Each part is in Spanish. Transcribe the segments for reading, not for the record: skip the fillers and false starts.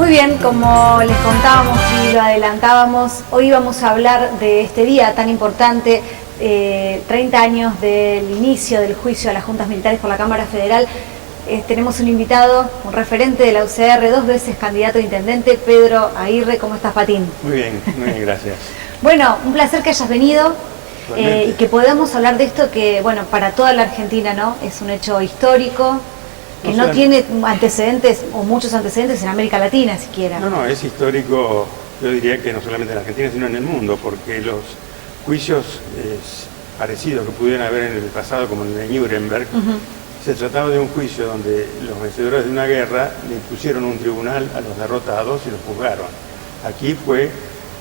Muy bien, como les contábamos y lo adelantábamos, hoy vamos a hablar de este día tan importante, 30 años del inicio del juicio a las juntas militares por la Cámara Federal. Tenemos un invitado, un referente de la UCR, 2 veces candidato a intendente, Pedro Aguirre. ¿Cómo estás, Patín? Muy bien, gracias. Bueno, un placer que hayas venido y que podamos hablar de esto que, bueno, para toda la Argentina, ¿no? Es un hecho histórico, que no tiene antecedentes, o muchos antecedentes en América Latina siquiera. No, es histórico, yo diría que no solamente en la Argentina, sino en el mundo, porque los juicios parecidos que pudieran haber en el pasado, como el de Nuremberg, se trataba de un juicio donde los vencedores de una guerra le impusieron un tribunal a los derrotados y los juzgaron. Aquí fue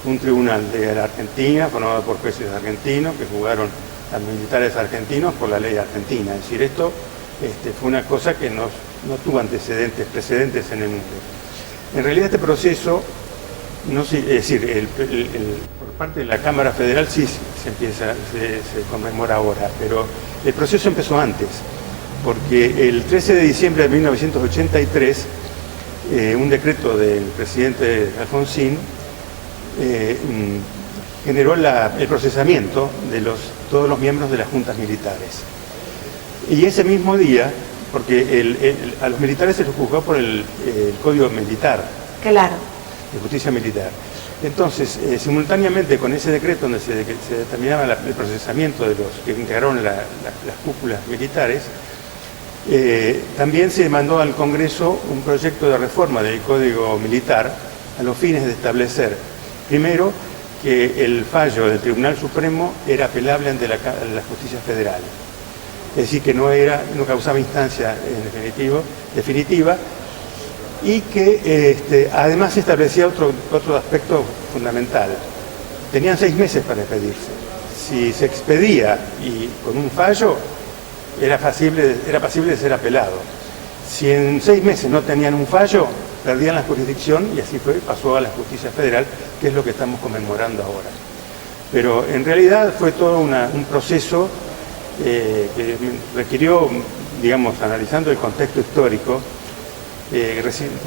un tribunal de la Argentina, formado por jueces argentinos, que juzgaron a militares argentinos por la ley argentina. Es decir, esto fue una cosa que no tuvo precedentes en el mundo. En realidad este proceso, es decir, por parte de la Cámara Federal sí se conmemora ahora, pero el proceso empezó antes, porque el 13 de diciembre de 1983, un decreto del presidente Alfonsín generó el procesamiento de todos los miembros de las juntas militares. Y ese mismo día, porque a los militares se los juzgó por el Código Militar. Claro. De justicia militar. Entonces, simultáneamente con ese decreto donde se determinaba el procesamiento de los que integraron las cúpulas militares, también se mandó al Congreso un proyecto de reforma del Código Militar a los fines de establecer, primero, que el fallo del Tribunal Supremo era apelable ante la Justicia Federal. Es decir, que no causaba instancia en definitiva, y que además se establecía otro aspecto fundamental. Tenían 6 meses para expedirse. Si se expedía y con un fallo, era pasible de ser apelado. Si en 6 meses no tenían un fallo, perdían la jurisdicción y así pasó a la Justicia Federal, que es lo que estamos conmemorando ahora. Pero en realidad fue todo un proceso que requirió, digamos, analizando el contexto histórico,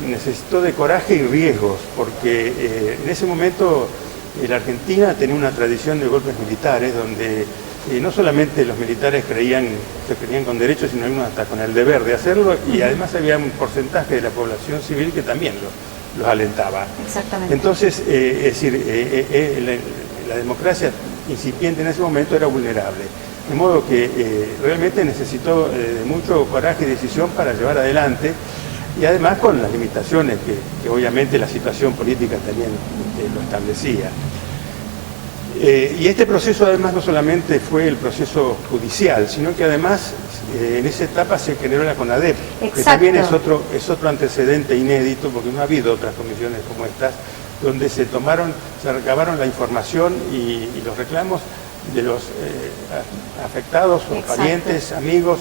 necesitó de coraje y riesgos, porque en ese momento la Argentina tenía una tradición de golpes militares donde no solamente los militares se creían con derechos, sino algunos hasta con el deber de hacerlo, y además había un porcentaje de la población civil que también los alentaba. Exactamente. Entonces, es decir, la democracia incipiente en ese momento era vulnerable. De modo que realmente necesitó de mucho coraje y decisión para llevar adelante, y además con las limitaciones que obviamente la situación política también lo establecía. Y este proceso además no solamente fue el proceso judicial, sino que además en esa etapa se generó la CONADEP, que también es otro antecedente inédito, porque no ha habido otras comisiones como estas, donde se recabaron la información y los reclamos de los afectados, o parientes, amigos.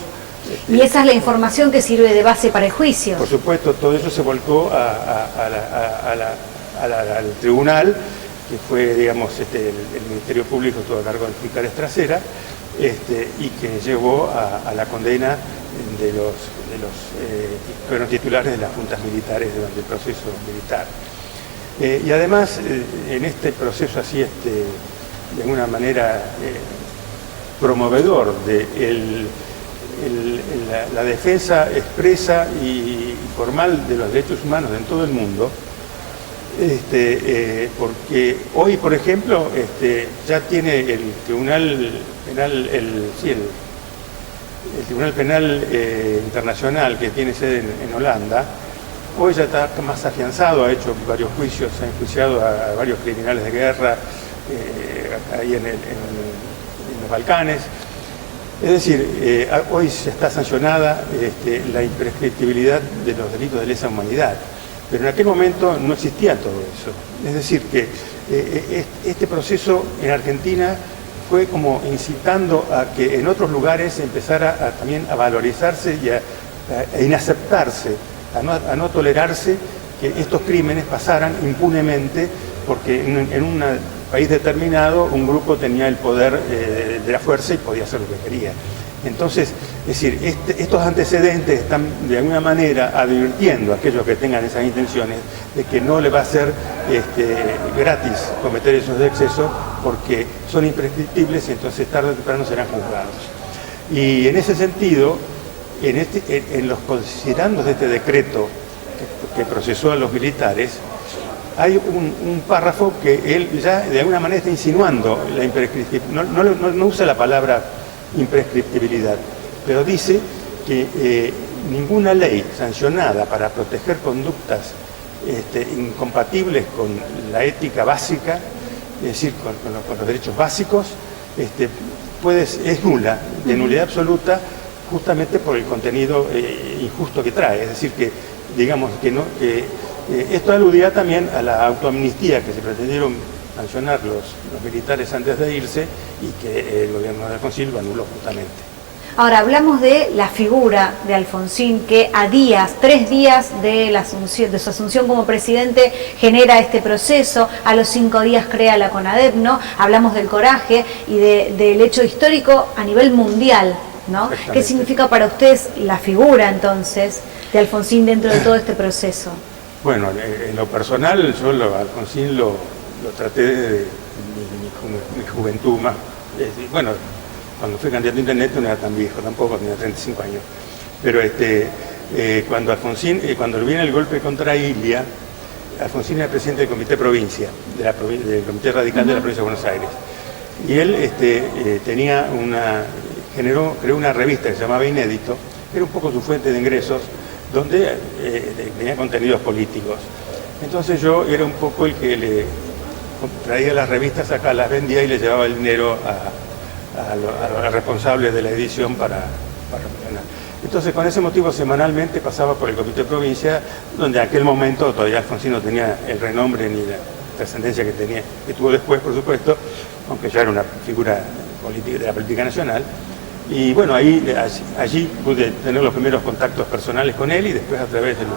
Y esa es la información que sirve de base para el juicio. Por supuesto, todo eso se volcó al tribunal, que fue, digamos, el Ministerio Público todo a cargo del fiscal Estracera, y que llevó a la condena de los que fueron titulares de las juntas militares durante el proceso militar. Y además, en este proceso así, de alguna manera promovedor de la defensa expresa y formal de los derechos humanos en todo el mundo, porque hoy, por ejemplo, ya tiene el Tribunal Penal, el Tribunal Penal Internacional, que tiene sede en Holanda, hoy ya está más afianzado, ha hecho varios juicios, ha enjuiciado a varios criminales de guerra ahí en los Balcanes. Es decir, hoy se está sancionada la imprescriptibilidad de los delitos de lesa humanidad, pero en aquel momento no existía todo eso. Es decir, que este proceso en Argentina fue como incitando a que en otros lugares empezara también a valorizarse y a inaceptarse, a no tolerarse que estos crímenes pasaran impunemente, porque en un país determinado un grupo tenía el poder de la fuerza y podía hacer lo que quería. Entonces, es decir, estos antecedentes están de alguna manera advirtiendo a aquellos que tengan esas intenciones de que no le va a ser gratis cometer esos excesos porque son imprescriptibles y entonces tarde o temprano serán juzgados. Y en ese sentido, en los considerandos de este decreto que procesó a los militares, hay un párrafo que él ya de alguna manera está insinuando la imprescriptibilidad, no usa la palabra imprescriptibilidad, pero dice que ninguna ley sancionada para proteger conductas incompatibles con la ética básica, es decir, con los derechos básicos, es nula, de nulidad absoluta, justamente por el contenido injusto que trae. Es decir, que digamos que no, esto aludía también a la autoamnistía que se pretendieron sancionar los militares antes de irse y que el gobierno de Alfonsín lo anuló justamente. Ahora, hablamos de la figura de Alfonsín, que a 3 días de su asunción como presidente genera este proceso, a los 5 días crea la CONADEP, ¿no? Hablamos del coraje y del hecho histórico a nivel mundial, ¿no? ¿Qué significa para ustedes la figura, entonces, de Alfonsín dentro de todo este proceso? Bueno, en lo personal, yo a Alfonsín lo traté de mi juventud más. Bueno, cuando fui candidato a intendente no era tan viejo, tampoco tenía 35 años. Pero cuando viene el golpe contra Ilia, Alfonsín era presidente del Comité Provincia, del Comité Radical de la Provincia de Buenos Aires. Y él creó una revista que se llamaba Inédito, que era un poco su fuente de ingresos, donde tenía contenidos políticos. Entonces yo era un poco el que le traía las revistas acá, las vendía y le llevaba el dinero a los responsables de la edición para ganar. Entonces con ese motivo semanalmente pasaba por el Comité de Provincia, donde en aquel momento todavía Alfonsín no tenía el renombre ni la trascendencia que tuvo después, por supuesto, aunque ya era una figura política de la política nacional. Y bueno, allí pude tener los primeros contactos personales con él y después a través del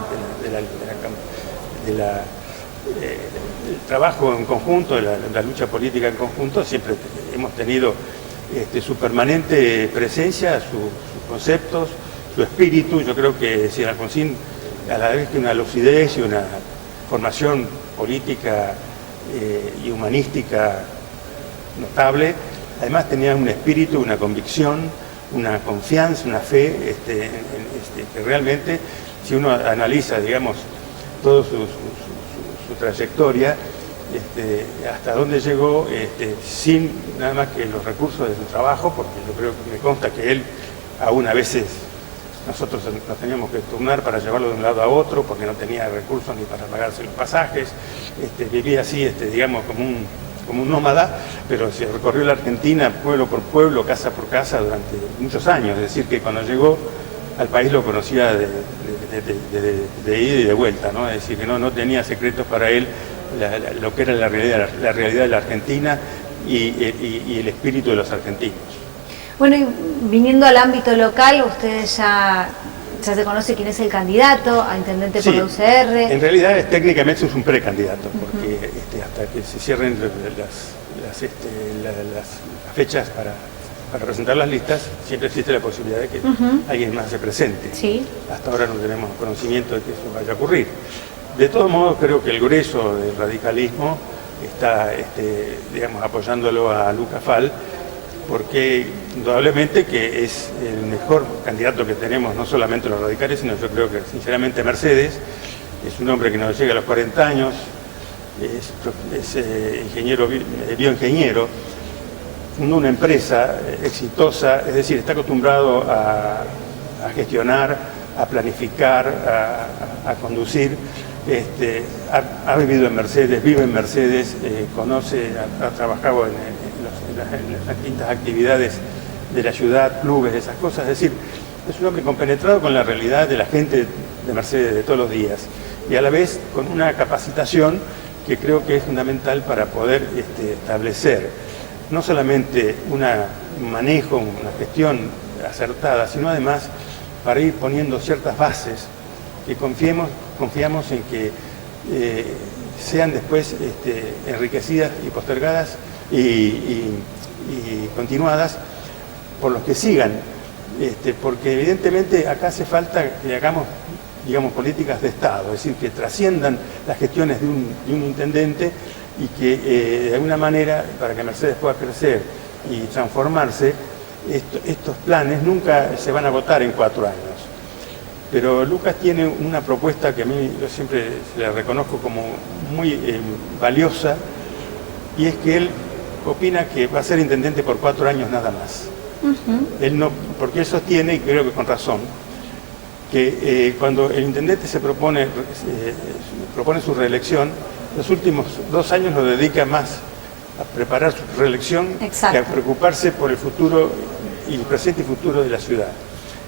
trabajo en conjunto, de la lucha política en conjunto, siempre hemos tenido su permanente presencia, sus conceptos, su espíritu. Yo creo que si Alfonsín, a la vez que una lucidez y una formación política y humanística notable, además tenía un espíritu, una convicción, una confianza, una fe, que realmente, si uno analiza, digamos, toda su trayectoria, hasta dónde llegó, sin nada más que los recursos de su trabajo, porque yo creo que me consta que él, aún a veces, nosotros nos teníamos que turnar para llevarlo de un lado a otro, porque no tenía recursos ni para pagarse los pasajes, vivía así, digamos, como un nómada, pero se recorrió la Argentina pueblo por pueblo, casa por casa durante muchos años. Es decir, que cuando llegó al país lo conocía de ida y de vuelta, ¿no? Es decir, que no tenía secretos para él lo que era la realidad de la Argentina y el espíritu de los argentinos. Bueno, y viniendo al ámbito local, ustedes ya se conoce quién es el candidato a intendente por la UCR. En realidad técnicamente es un precandidato, porque hasta que se cierren las fechas para presentar las listas, siempre existe la posibilidad de que alguien más se presente. Sí. Hasta ahora no tenemos conocimiento de que eso vaya a ocurrir. De todos modos, creo que el grueso del radicalismo está digamos, apoyándolo a Luca Fall, porque indudablemente que es el mejor candidato que tenemos, no solamente los radicales, sino yo creo que sinceramente Mercedes. Es un hombre que nos llega a los 40 años, es bioingeniero, fundó una empresa exitosa, es decir, está acostumbrado a gestionar, a planificar, a conducir. Ha vivido en Mercedes, vive en Mercedes, ha trabajado en las distintas actividades de la ciudad, clubes, esas cosas. Es decir, es un hombre compenetrado con la realidad de la gente de Mercedes de todos los días y a la vez con una capacitación que creo que es fundamental para poder establecer no solamente un manejo, una gestión acertada, sino además para ir poniendo ciertas bases que confiamos en que sean después enriquecidas y postergadas y continuadas por los que sigan porque evidentemente acá hace falta que hagamos, digamos, políticas de Estado, es decir, que trasciendan las gestiones de un intendente y que de alguna manera, para que Mercedes pueda crecer y transformarse, estos planes nunca se van a votar en 4 años. Pero Lucas tiene una propuesta que a mí yo siempre se la reconozco como muy valiosa, y es que él opina que va a ser intendente por 4 años nada más. Él no, porque él sostiene, y creo que con razón, que cuando el intendente se propone su reelección, los últimos 2 años lo dedica más a preparar su reelección que a preocuparse por el futuro, y el presente y futuro de la ciudad.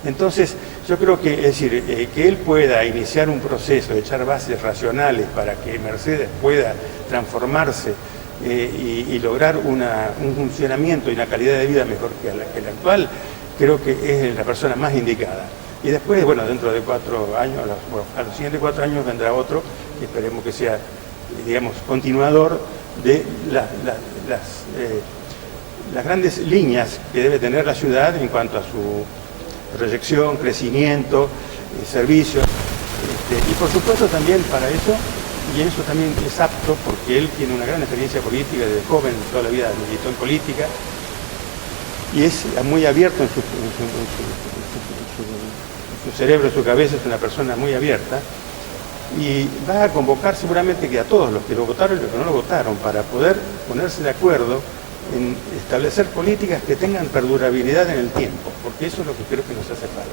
Entonces, yo creo que, es decir, que él pueda iniciar un proceso de echar bases racionales para que Mercedes pueda transformarse y lograr un funcionamiento y una calidad de vida mejor que la actual, creo que es la persona más indicada. Y después, bueno, dentro de 4 años, a los siguientes 4 años vendrá otro, que esperemos que sea, digamos, continuador de las grandes líneas que debe tener la ciudad en cuanto a su proyección, crecimiento, servicios, y por supuesto también para eso, y en eso también es apto porque él tiene una gran experiencia política, desde joven, toda la vida militó en política, y es muy abierto en su cerebro, en su cabeza, es una persona muy abierta, y va a convocar seguramente que a todos los que lo votaron y los que no lo votaron, para poder ponerse de acuerdo en establecer políticas que tengan perdurabilidad en el tiempo, porque eso es lo que creo que nos hace falta.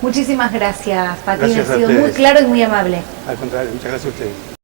Muchísimas gracias, Fatín, Gracias ha sido muy claro y muy amable. Al contrario, muchas gracias a ustedes.